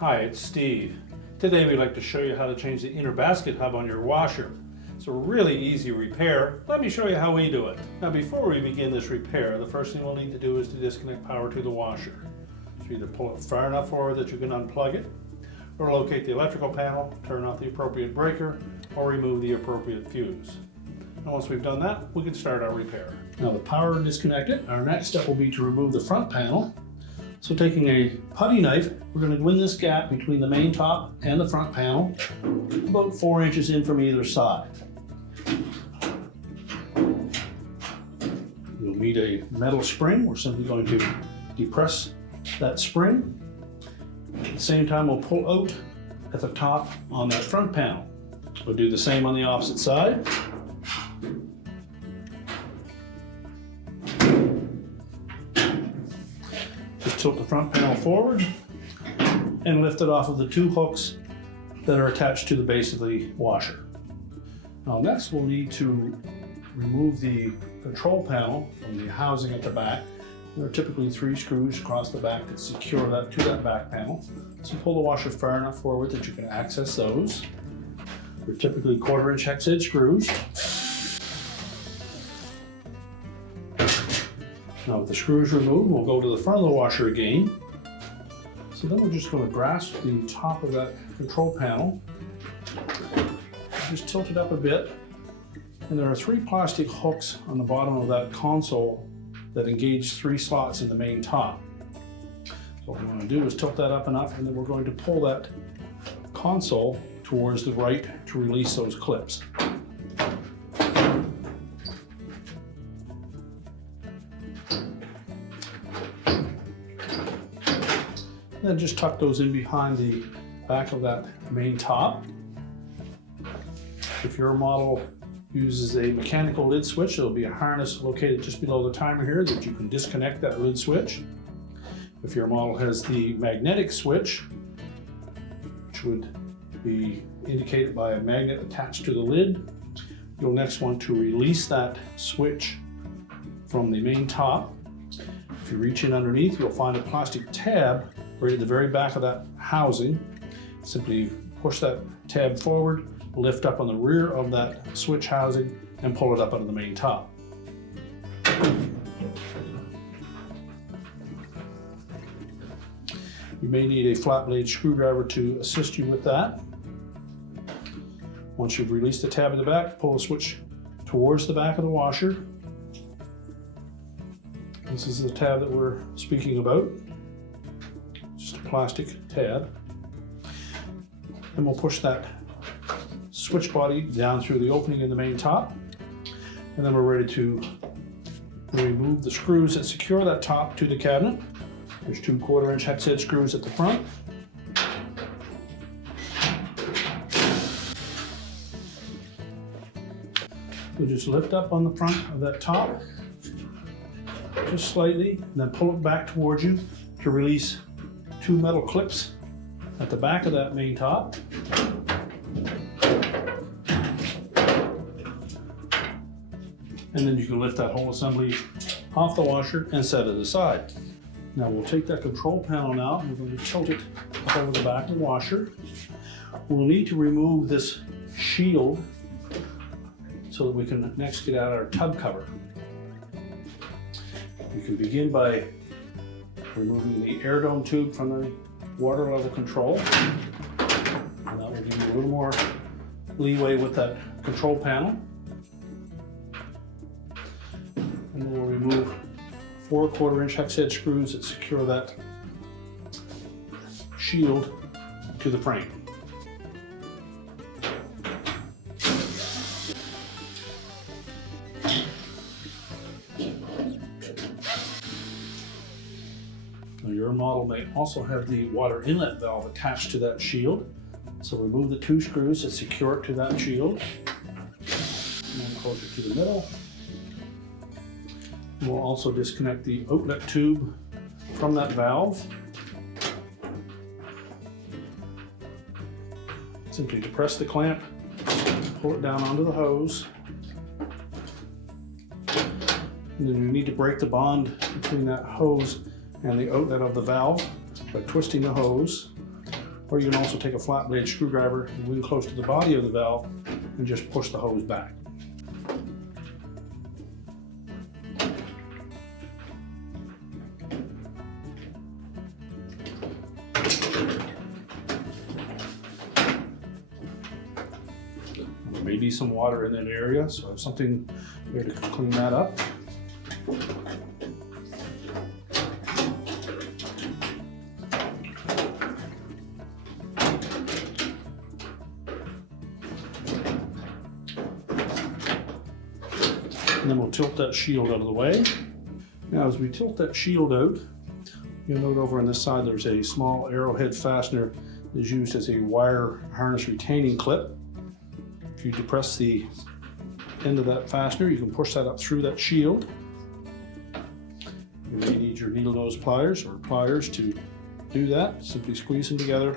Hi, it's Steve. Today we'd like to show you how to change the inner basket hub on your washer. It's a really easy repair. Let me show you how we do it. Now before we begin this repair, the first thing we'll need to do is to disconnect power to the washer. So either pull it far enough forward that you can unplug it, or locate the electrical panel, turn off the appropriate breaker, or remove the appropriate fuse. And once we've done that, we can start our repair. Now the power disconnected, our next step will be to remove the front panel. So taking a putty knife, we're going to go in this gap between the main top and the front panel, about 4 inches in from either side. You'll need a metal spring. We're simply going to depress that spring. At the same time, we'll pull out at the top on that front panel. We'll do the same on the opposite side. Just tilt the front panel forward and lift it off of the 2 hooks that are attached to the base of the washer. Now next we'll need to remove the control panel from the housing at the back. There are typically 3 screws across the back that secure that to that back panel. So pull the washer far enough forward that you can access those. They're typically 1/4 inch hex head screws. Now with the screws removed, we'll go to the front of the washer again. So then we're just going to grasp the top of that control panel, just tilt it up a bit, and there are 3 plastic hooks on the bottom of that console that engage 3 slots in the main top. So what we want to do is tilt that up enough, and then we're going to pull that console towards the right to release those clips. Then just tuck those in behind the back of that main top. If your model uses a mechanical lid switch, there'll be a harness located just below the timer here that you can disconnect that lid switch. If your model has the magnetic switch, which would be indicated by a magnet attached to the lid, you'll next want to release that switch from the main top. If you reach in underneath, you'll find a plastic tab right at the very back of that housing. Simply push that tab forward, lift up on the rear of that switch housing, and pull it up out of the main top. You may need a flat blade screwdriver to assist you with that. Once you've released the tab at the back, pull the switch towards the back of the washer. This is the tab that we're speaking about. Just a plastic tab. And we'll push that switch body down through the opening in the main top. And then we're ready to remove the screws that secure that top to the cabinet. There's 2 1/4 inch hex head screws at the front. We'll just lift up on the front of that top, just slightly, and then pull it back towards you to release 2 metal clips at the back of that main top. And then you can lift that whole assembly off the washer and set it aside. Now we'll take that control panel now, and we're going to tilt it up over the back of the washer. We'll need to remove this shield so that we can next get out our tub cover. You can begin by removing the air dome tube from the water level control. And that will give you a little more leeway with that control panel. And we'll remove 4 1/4 inch hex head screws that secure that shield to the frame. Now your model may also have the water inlet valve attached to that shield. So remove the 2 screws that secure it to that shield. And then closer to the middle. We'll also disconnect the outlet tube from that valve. Simply depress the clamp, pull it down onto the hose, and then you need to break the bond between that hose and the outlet of the valve by twisting the hose. Or you can also take a flat blade screwdriver and move close to the body of the valve and just push the hose back. There may be some water in that area, so I have something here to clean that up. And then we'll tilt that shield out of the way. Now as we tilt that shield out, you'll note over on this side there's a small arrowhead fastener that is used as a wire harness retaining clip. If you depress the end of that fastener, you can push that up through that shield. You may need your needle nose pliers or pliers to do that. Simply squeeze them together.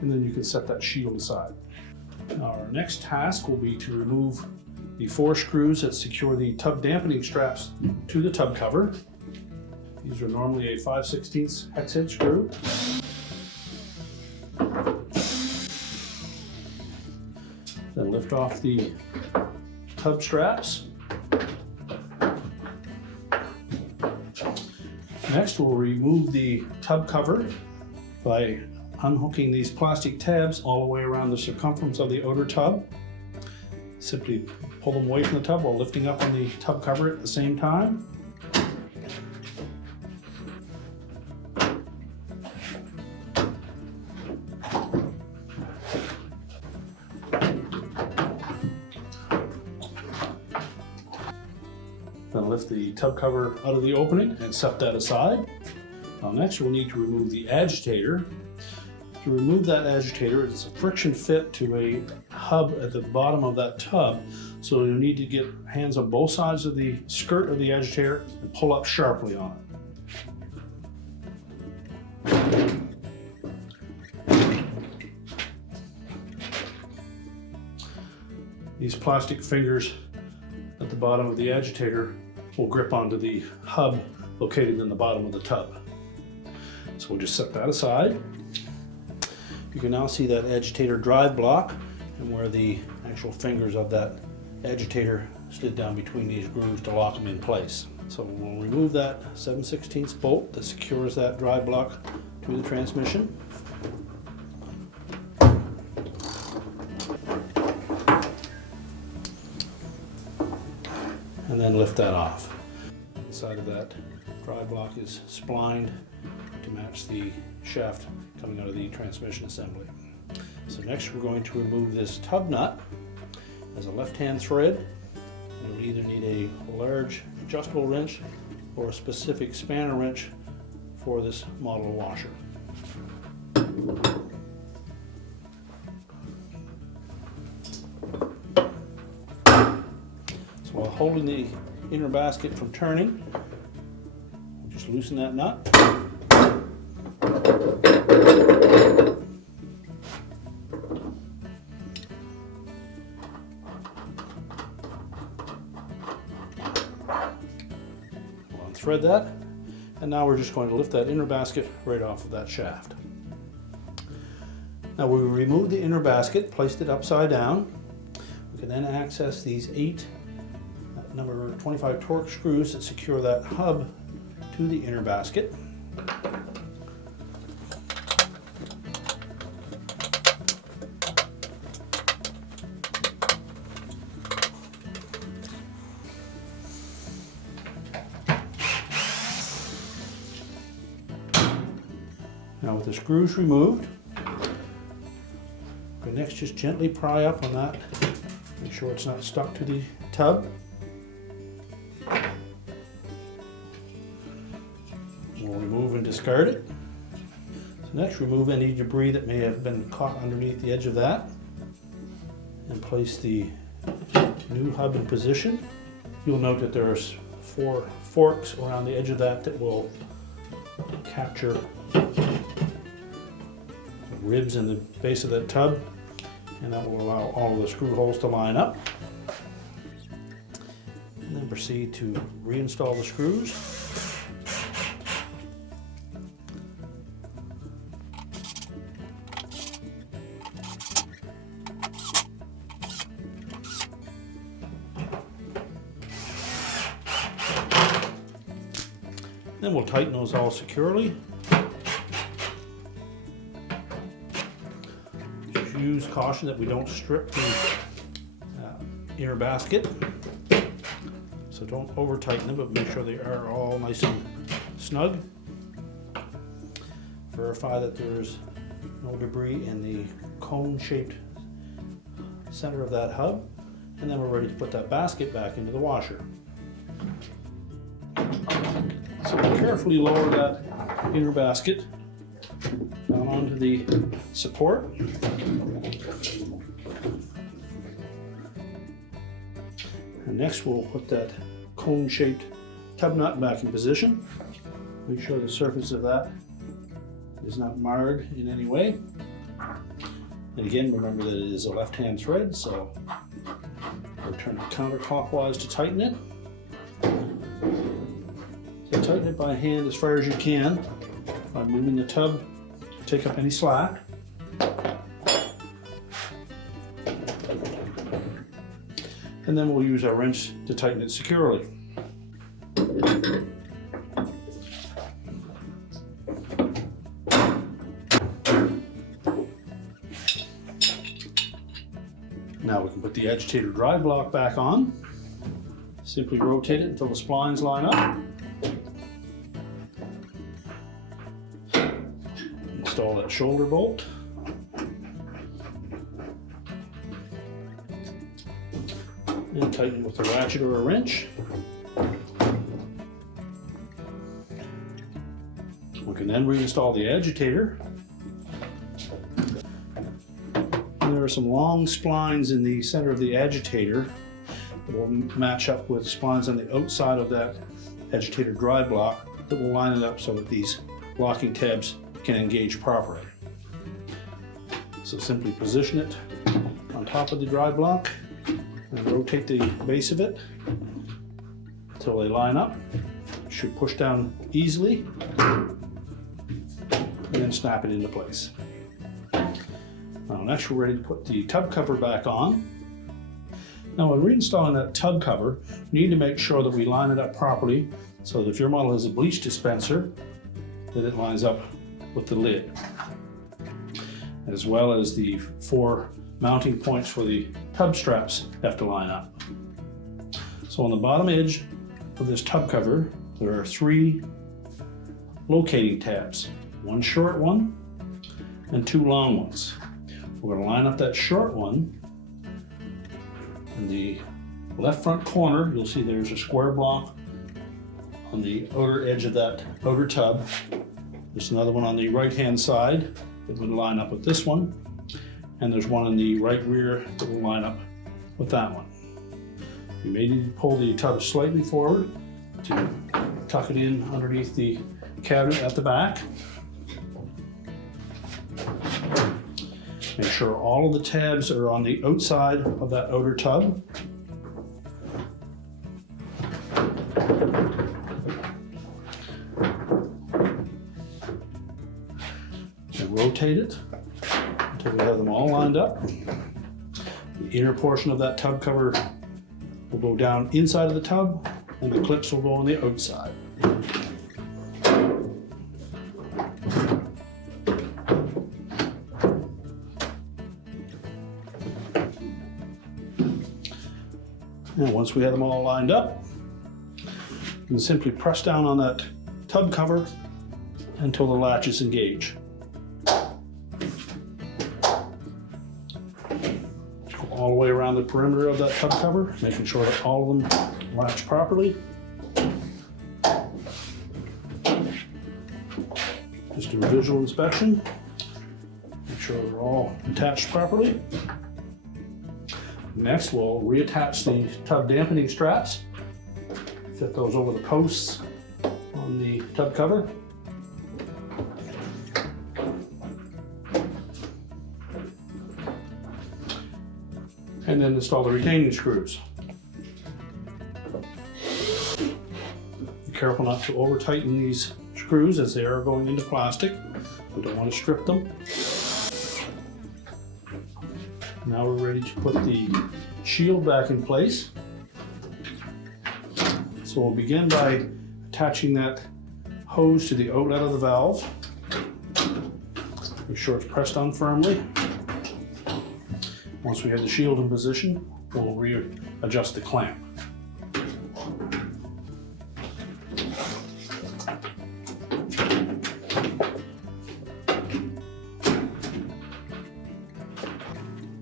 And then you can set that shield aside. Now our next task will be to remove the 4 screws that secure the tub dampening straps to the tub cover. These are normally a 5/16 hex head screw. Then lift off the tub straps. Next we'll remove the tub cover by unhooking these plastic tabs all the way around the circumference of the outer tub. Simply pull them away from the tub while lifting up on the tub cover at the same time. Then lift the tub cover out of the opening and set that aside. Now next we'll need to remove the agitator. To remove that agitator, it's a friction fit to a hub at the bottom of that tub. So you'll need to get hands on both sides of the skirt of the agitator and pull up sharply on it. These plastic fingers at the bottom of the agitator will grip onto the hub located in the bottom of the tub. So we'll just set that aside. You can now see that agitator drive block and where the actual fingers of that agitator slid down between these grooves to lock them in place. So we'll remove that 7/16 bolt that secures that drive block to the transmission. And then lift that off. The side of that drive block is splined to match the shaft coming out of the transmission assembly. So next we're going to remove this tub nut as a left-hand thread. You'll either need a large adjustable wrench or a specific spanner wrench for this model washer. So while holding the inner basket from turning, we'll just loosen that nut. Thread that, and now we're just going to lift that inner basket right off of that shaft. Now we removed the inner basket, placed it upside down. We can then access these 8 number 25 torque screws that secure that hub to the inner basket. Now with the screws removed, we next just gently pry up on that, make sure it's not stuck to the tub. We'll remove and discard it. So next remove any debris that may have been caught underneath the edge of that and place the new hub in position. You'll note that there's 4 forks around the edge of that that will capture ribs in the base of that tub, and that will allow all of the screw holes to line up. And then proceed to reinstall the screws. Then we'll tighten those all securely. Just use caution that we don't strip the inner basket. So don't over tighten them, but make sure they are all nice and snug. Verify that there's no debris in the cone-shaped center of that hub. And then we're ready to put that basket back into the washer. So carefully lower that inner basket down onto the support. And next we'll put that cone-shaped tub nut back in position. Make sure the surface of that is not marred in any way. And again, remember that it is a left-hand thread, so we'll turn it counterclockwise to tighten it. So tighten it by hand as far as you can by moving the tub to take up any slack. And then we'll use our wrench to tighten it securely. Now we can put the agitator drive block back on. Simply rotate it until the splines line up. Install that shoulder bolt. And tighten with a ratchet or a wrench. We can then reinstall the agitator. And there are some long splines in the center of the agitator that will match up with splines on the outside of that agitator drive block that will line it up so that these locking tabs can engage properly. So simply position it on top of the drive block and rotate the base of it until they line up. Should push down easily and then snap it into place. Now next we're ready to put the tub cover back on. Now when reinstalling that tub cover, you need to make sure that we line it up properly so that if your model has a bleach dispenser, that it lines up with the lid, as well as the 4 mounting points for the tub straps have to line up. So on the bottom edge of this tub cover, there are 3 locating tabs, 1 short one and 2 long ones. We're going to line up that short one. In the left front corner, you'll see there's a square block on the outer edge of that outer tub. There's another one on the right hand side that would line up with this one. And there's one in the right rear that will line up with that one. You may need to pull the tub slightly forward to tuck it in underneath the cabinet at the back. Make sure all of the tabs are on the outside of that outer tub. And rotate it until we have them all lined up. The inner portion of that tub cover will go down inside of the tub, and the clips will go on the outside. And once we have them all lined up, you can simply press down on that tub cover until the latches engage. Go all the way around the perimeter of that tub cover, making sure that all of them latch properly. Just do a visual inspection. Make sure they're all attached properly. Next, we'll reattach the tub dampening straps. Fit those over the posts on the tub cover. And then install the retaining screws. careful not to over tighten these screws as they are going into plastic. We don't want to strip them. Now we're ready to put the shield back in place. So we'll begin by attaching that hose to the outlet of the valve. Make sure it's pressed on firmly. Once we have the shield in position, we'll readjust the clamp.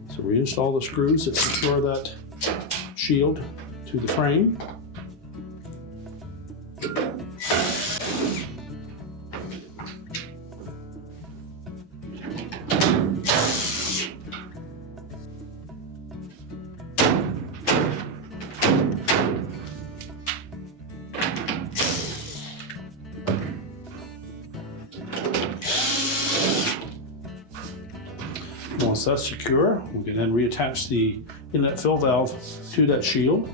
So reinstall the screws that secure that shield to the frame. Once that's secure, we can then reattach the inlet fill valve to that shield.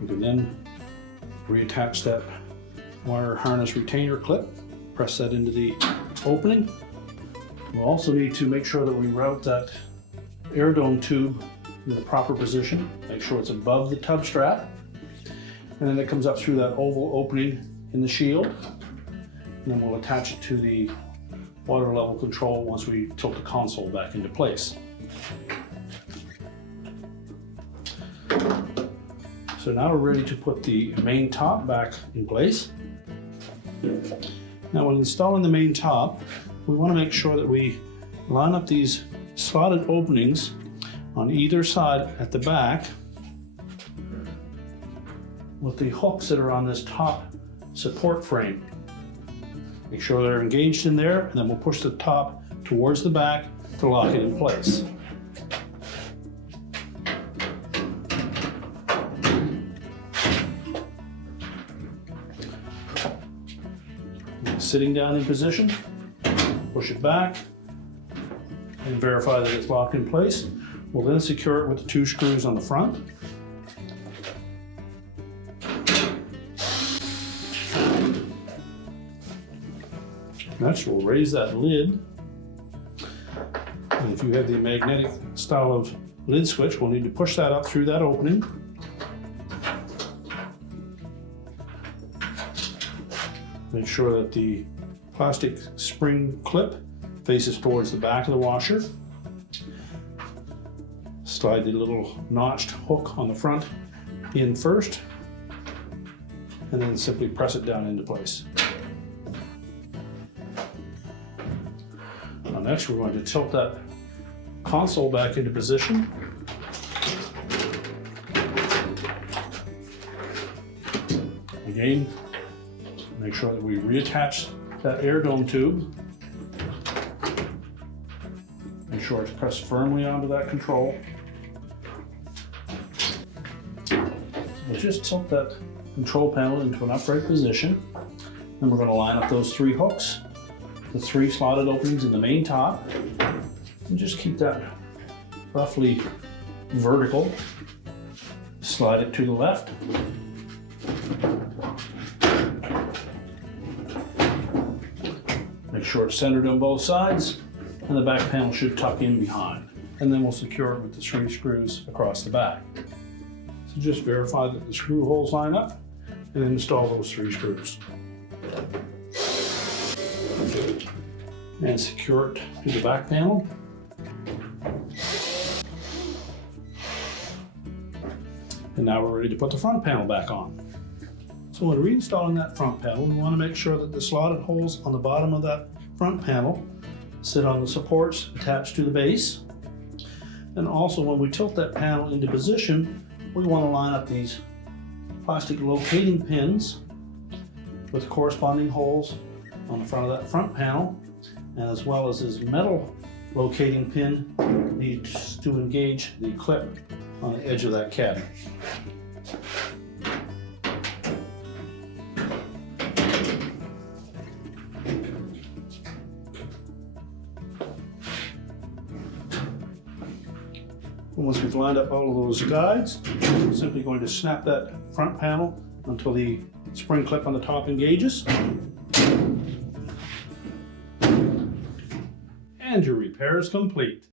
We can then reattach that wire harness retainer clip, press that into the opening. We'll also need to make sure that we route that air dome tube in the proper position. Make sure it's above the tub strap. And then it comes up through that oval opening in the shield. And then we'll attach it to the water level control once we tilt the console back into place. So now we're ready to put the main top back in place. Now when installing the main top, we want to make sure that we line up these slotted openings on either side at the back with the hooks that are on this top support frame. Make sure they're engaged in there, and then we'll push the top towards the back to lock it in place. Sitting down in position, push it back, and verify that it's locked in place. We'll then secure it with the two screws on the front. Next, we'll raise that lid. And if you have the magnetic style of lid switch, we'll need to push that up through that opening. Make sure that the plastic spring clip faces towards the back of the washer. Slide the little notched hook on the front in first, and then simply press it down into place. Now next we're going to tilt that console back into position. Again, make sure that we reattach that air dome tube. Make sure it's pressed firmly onto that control. We'll just tilt that control panel into an upright position. Then we're going to line up those three hooks, the three slotted openings in the main top, and just keep that roughly vertical. Slide it to the left. Make sure it's centered on both sides, and the back panel should tuck in behind. And then we'll secure it with the three screws across the back. So just verify that the screw holes line up, and then install those three screws. And secure it to the back panel. And now we're ready to put the front panel back on. So when reinstalling that front panel, we want to make sure that the slotted holes on the bottom of that front panel sit on the supports attached to the base. And also when we tilt that panel into position, we want to line up these plastic locating pins with corresponding holes on the front of that front panel, and as well as this metal locating pin needs to engage the clip on the edge of that cabinet. Once we've lined up all of those guides, I'm simply going to snap that front panel until the spring clip on the top engages. And your repair is complete.